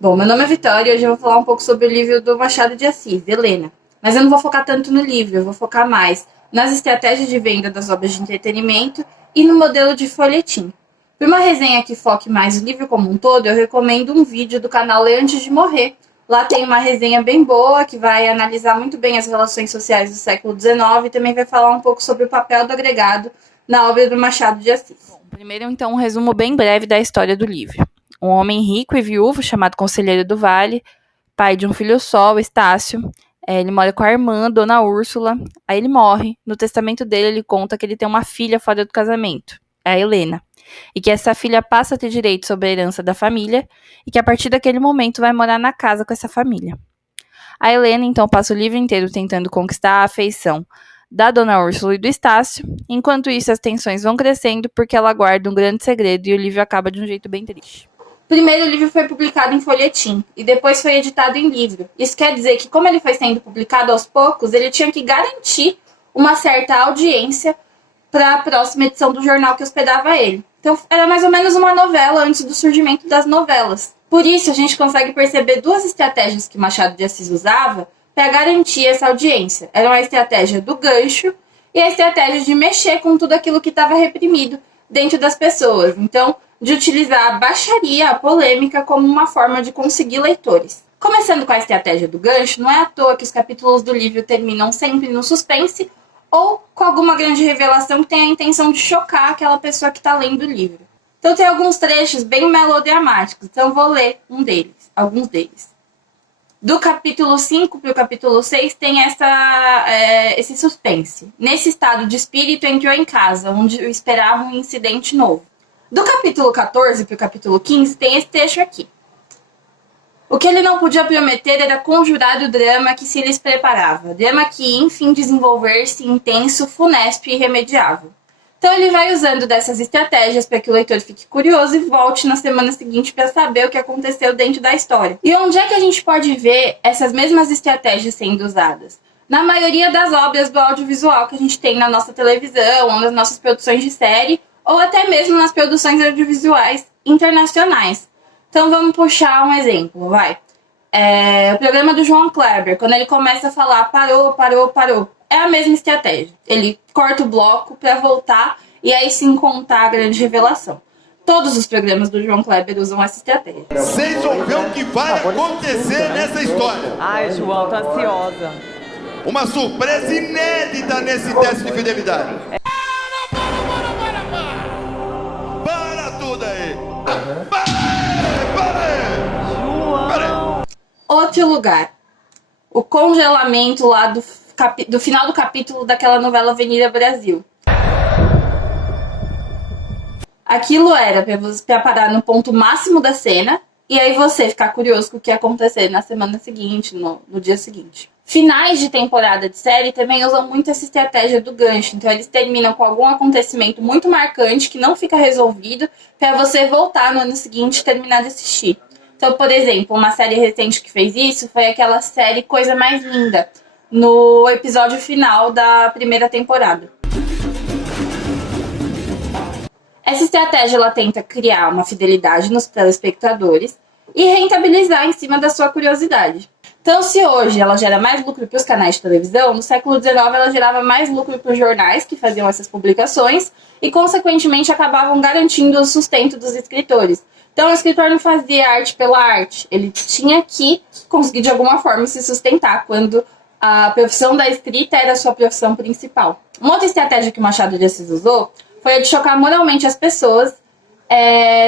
Bom, meu nome é Vitória e hoje eu vou falar um pouco sobre o livro do Machado de Assis, Helena. Mas eu não vou focar tanto no livro, eu vou focar mais nas estratégias de venda das obras de entretenimento e no modelo de folhetim. Para uma resenha que foque mais o livro como um todo, eu recomendo um vídeo do canal Ler Antes de Morrer. Lá tem uma resenha bem boa que vai analisar muito bem as relações sociais do século XIX e também vai falar um pouco sobre o papel do agregado na obra do Machado de Assis. Bom, primeiro, então, um resumo bem breve da história do livro. Um homem rico e viúvo, chamado Conselheiro do Vale, pai de um filho só, o Estácio. Ele mora com a irmã, Dona Úrsula. Aí ele morre. No testamento dele, ele conta que ele tem uma filha fora do casamento, a Helena. E que essa filha passa a ter direito sobre a herança da família e que a partir daquele momento vai morar na casa com essa família. A Helena, então, passa o livro inteiro tentando conquistar a afeição da Dona Úrsula e do Estácio. Enquanto isso, as tensões vão crescendo porque ela guarda um grande segredo e o livro acaba de um jeito bem triste. Primeiro, o livro foi publicado em folhetim e depois foi editado em livro. Isso quer dizer que, como ele foi sendo publicado aos poucos, ele tinha que garantir uma certa audiência para a próxima edição do jornal que hospedava ele. Então, era mais ou menos uma novela antes do surgimento das novelas. Por isso, a gente consegue perceber duas estratégias que Machado de Assis usava para garantir essa audiência. Era a estratégia do gancho e a estratégia de mexer com tudo aquilo que estava reprimido dentro das pessoas. Então, de utilizar a baixaria, a polêmica, como uma forma de conseguir leitores. Começando com a estratégia do gancho, não é à toa que os capítulos do livro terminam sempre no suspense ou com alguma grande revelação que tem a intenção de chocar aquela pessoa que está lendo o livro. Então tem alguns trechos bem melodramáticos, então vou ler alguns deles. Do capítulo 5 para o capítulo 6 tem esse suspense. Nesse estado de espírito entrou em casa, onde eu esperava um incidente novo. Do capítulo 14 para o capítulo 15 tem esse trecho aqui. O que ele não podia prometer era conjurar o drama que se lhes preparava. Drama que ia, enfim, desenvolver-se intenso, funesto e irremediável. Então ele vai usando dessas estratégias para que o leitor fique curioso e volte na semana seguinte para saber o que aconteceu dentro da história. E onde é que a gente pode ver essas mesmas estratégias sendo usadas? Na maioria das obras do audiovisual que a gente tem na nossa televisão, ou nas nossas produções de série, ou até mesmo nas produções audiovisuais internacionais. Então vamos puxar um exemplo, vai. O programa do João Kleber, quando ele começa a falar parou, é a mesma estratégia. Ele corta o bloco para voltar e aí sim contar a grande revelação. Todos os programas do João Kleber usam essa estratégia. Vocês vão ver o que vai acontecer nessa história. Ai, João, tô ansiosa. Uma surpresa inédita nesse teste de fidelidade. Para tudo aí. Para aí. Outro lugar. O congelamento lá do final do capítulo daquela novela Avenida Brasil. Aquilo era pra parar no ponto máximo da cena e aí você ficar curioso com o que ia acontecer na semana seguinte, no dia seguinte. Finais de temporada de série também usam muito essa estratégia do gancho. Então eles terminam com algum acontecimento muito marcante que não fica resolvido para você voltar no ano seguinte e terminar de assistir. Então, por exemplo, uma série recente que fez isso foi aquela série Coisa Mais Linda, no episódio final da primeira temporada. Essa estratégia ela tenta criar uma fidelidade nos telespectadores e rentabilizar em cima da sua curiosidade. Então, se hoje ela gera mais lucro para os canais de televisão, no século XIX ela gerava mais lucro para os jornais que faziam essas publicações e, consequentemente, acabavam garantindo o sustento dos escritores. Então, o escritor não fazia arte pela arte, ele tinha que conseguir de alguma forma se sustentar quando a profissão da escrita era a sua profissão principal. Uma outra estratégia que o Machado de Assis usou foi a de chocar moralmente as pessoas,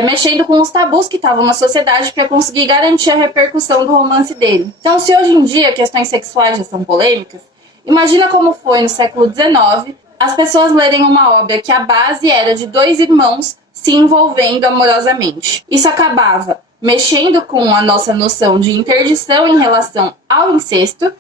mexendo com os tabus que estavam na sociedade para conseguir garantir a repercussão do romance dele. Então, se hoje em dia questões sexuais já são polêmicas, imagina como foi no século XIX as pessoas lerem uma obra que a base era de dois irmãos se envolvendo amorosamente. Isso acabava mexendo com a nossa noção de interdição em relação ao incesto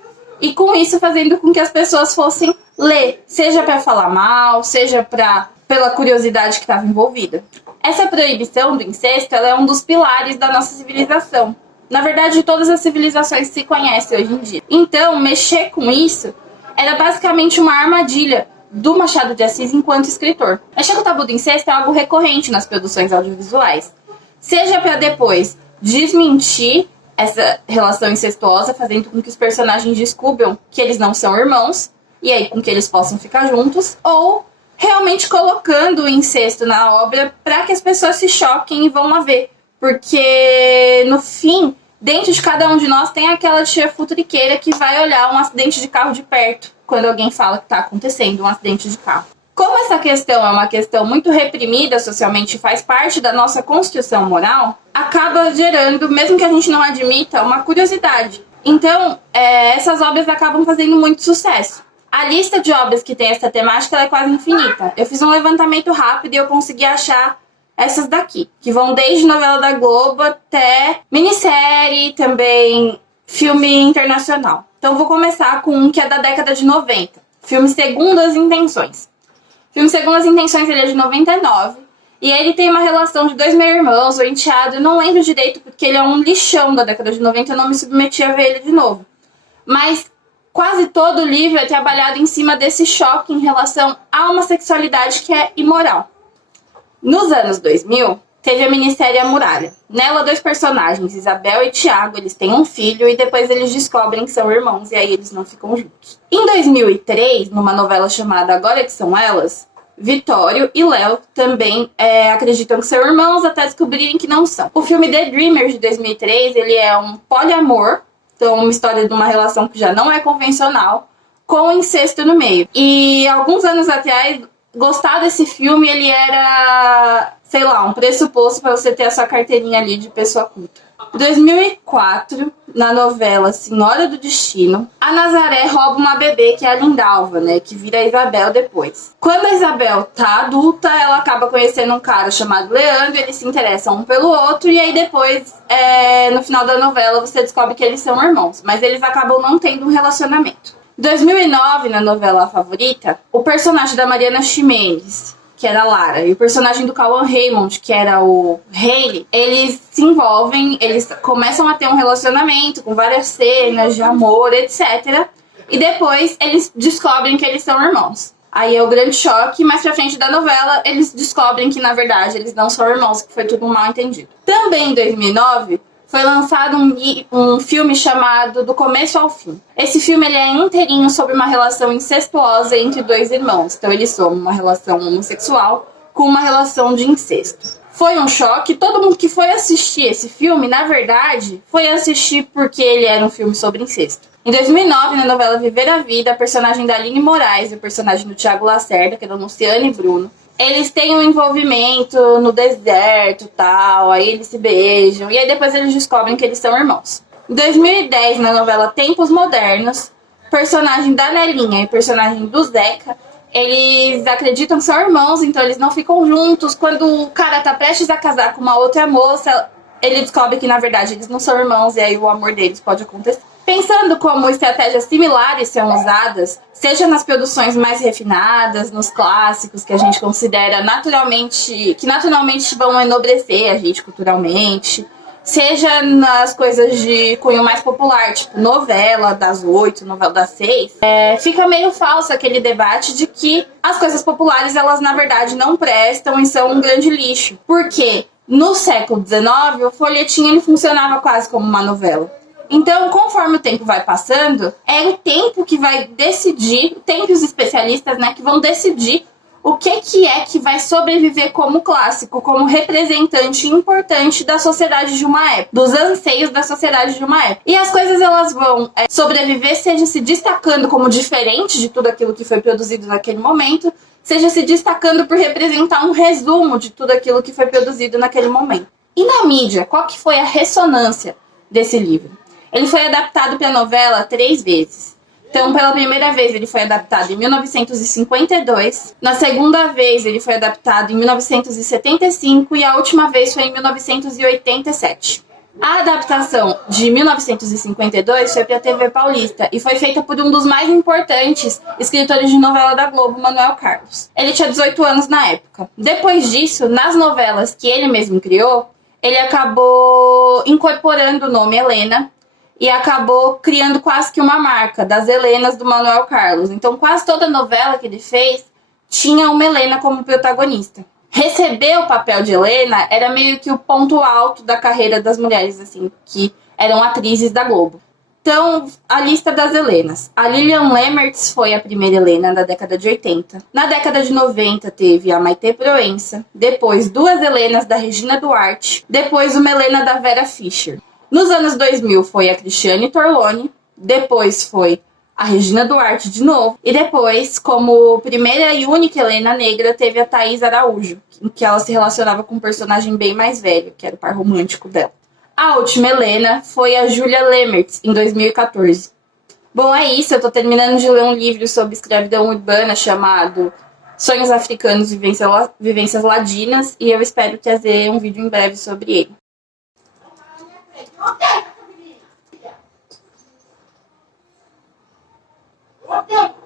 e com isso fazendo com que as pessoas fossem ler, seja para falar mal, seja pela curiosidade que estava envolvida. Essa proibição do incesto ela é um dos pilares da nossa civilização. Na verdade, todas as civilizações se conhecem hoje em dia. Então, mexer com isso era basicamente uma armadilha do Machado de Assis enquanto escritor. Mexer com o tabu do incesto é algo recorrente nas produções audiovisuais. Seja para depois desmentir essa relação incestuosa, fazendo com que os personagens descubram que eles não são irmãos, e aí com que eles possam ficar juntos, ou realmente colocando o incesto na obra para que as pessoas se choquem e vão lá ver. Porque, no fim, dentro de cada um de nós tem aquela tia futriqueira que vai olhar um acidente de carro de perto quando alguém fala que está acontecendo um acidente de carro. Como essa questão é uma questão muito reprimida socialmente, faz parte da nossa construção moral, acaba gerando, mesmo que a gente não admita, uma curiosidade. Então, essas obras acabam fazendo muito sucesso. A lista de obras que tem essa temática é quase infinita. Eu fiz um levantamento rápido e eu consegui achar essas daqui, que vão desde novela da Globo até minissérie, também filme internacional. Então, vou começar com um que é da década de 90, filme Segundo as Intenções. O filme Segundo as Intenções, ele é de 99, e ele tem uma relação de dois meio-irmãos, o enteado, eu não lembro direito porque ele é um lixão da década de 90, eu não me submeti a ver ele de novo. Mas quase todo o livro é trabalhado em cima desse choque em relação à homossexualidade que é imoral. Nos anos 2000, teve a minissérie A Muralha. Nela, dois personagens, Isabel e Tiago, eles têm um filho e depois eles descobrem que são irmãos e aí eles não ficam juntos. Em 2003, numa novela chamada Agora Que São Elas, Vitório e Léo também acreditam que são irmãos até descobrirem que não são. O filme The Dreamers, de 2003, ele é um poliamor, então uma história de uma relação que já não é convencional, com incesto no meio. E alguns anos atrás, gostar desse filme, ele era, sei lá, um pressuposto para você ter a sua carteirinha ali de pessoa culta. Em 2004, na novela Senhora do Destino, a Nazaré rouba uma bebê que é a Lindalva, né, que vira a Isabel depois. Quando a Isabel tá adulta, ela acaba conhecendo um cara chamado Leandro, eles se interessam um pelo outro, e aí depois, no final da novela, você descobre que eles são irmãos, mas eles acabam não tendo um relacionamento. Em 2009, na novela A Favorita, o personagem da Mariana Ximenes, que era a Lara, e o personagem do Cauã Raymond, que era o Haley, eles se envolvem, eles começam a ter um relacionamento com várias cenas de amor, etc. E depois eles descobrem que eles são irmãos. Aí é o grande choque, mais pra frente da novela, eles descobrem que, na verdade, eles não são irmãos, que foi tudo um mal entendido. Também em 2009... foi lançado um filme chamado Do Começo ao Fim. Esse filme ele é inteirinho sobre uma relação incestuosa entre dois irmãos. Então eles somam uma relação homossexual com uma relação de incesto. Foi um choque. Todo mundo que foi assistir esse filme, na verdade, foi assistir porque ele era um filme sobre incesto. Em 2009, na novela Viver a Vida, a personagem da Aline Moraes e o personagem do Thiago Lacerda, que é da Luciane e Bruno, eles têm um envolvimento no deserto e tal, aí eles se beijam, e aí depois eles descobrem que eles são irmãos. Em 2010, na novela Tempos Modernos, o personagem da Nelinha e o personagem do Zeca, eles acreditam que são irmãos, então eles não ficam juntos. Quando o cara tá prestes a casar com uma outra moça, ele descobre que na verdade eles não são irmãos, e aí o amor deles pode acontecer. Pensando como estratégias similares são usadas, seja nas produções mais refinadas, nos clássicos que a gente considera que naturalmente vão enobrecer a gente culturalmente, seja nas coisas de cunho mais popular, tipo novela das 8, novela das 6, fica meio falso aquele debate de que as coisas populares, elas na verdade não prestam e são um grande lixo. Porque no século XIX, o folhetim ele funcionava quase como uma novela. Então, conforme o tempo vai passando, é o tempo que vai decidir, o tempo e os especialistas, né, que vão decidir o que é que vai sobreviver como clássico, como representante importante da sociedade de uma época, dos anseios da sociedade de uma época. E as coisas elas vão sobreviver, seja se destacando como diferente de tudo aquilo que foi produzido naquele momento, seja se destacando por representar um resumo de tudo aquilo que foi produzido naquele momento. E na mídia, qual que foi a ressonância desse livro? Ele foi adaptado para a novela 3 vezes. Então, pela primeira vez, ele foi adaptado em 1952. Na segunda vez, ele foi adaptado em 1975. E a última vez foi em 1987. A adaptação de 1952 foi para a TV Paulista e foi feita por um dos mais importantes escritores de novela da Globo, Manuel Carlos. Ele tinha 18 anos na época. Depois disso, nas novelas que ele mesmo criou, ele acabou incorporando o nome Helena e acabou criando quase que uma marca das Helenas do Manuel Carlos. Então, quase toda novela que ele fez tinha uma Helena como protagonista. Receber o papel de Helena era meio que o ponto alto da carreira das mulheres, assim, que eram atrizes da Globo. Então, a lista das Helenas. A Lilian Lemmertz foi a primeira Helena da década de 80. Na década de 90 teve a Maite Proença, depois 2 Helenas da Regina Duarte, depois uma Helena da Vera Fischer. Nos anos 2000 foi a Cristiane Torlone, depois foi a Regina Duarte de novo, e depois, como primeira e única Helena negra, teve a Thaís Araújo, em que ela se relacionava com um personagem bem mais velho, que era o par romântico dela. A última Helena foi a Julia Lemmertz, em 2014. Bom, é isso. Eu tô terminando de ler um livro sobre escravidão urbana chamado Sonhos Africanos e Vivências Ladinas, e eu espero trazer um vídeo em breve sobre ele. Ontem!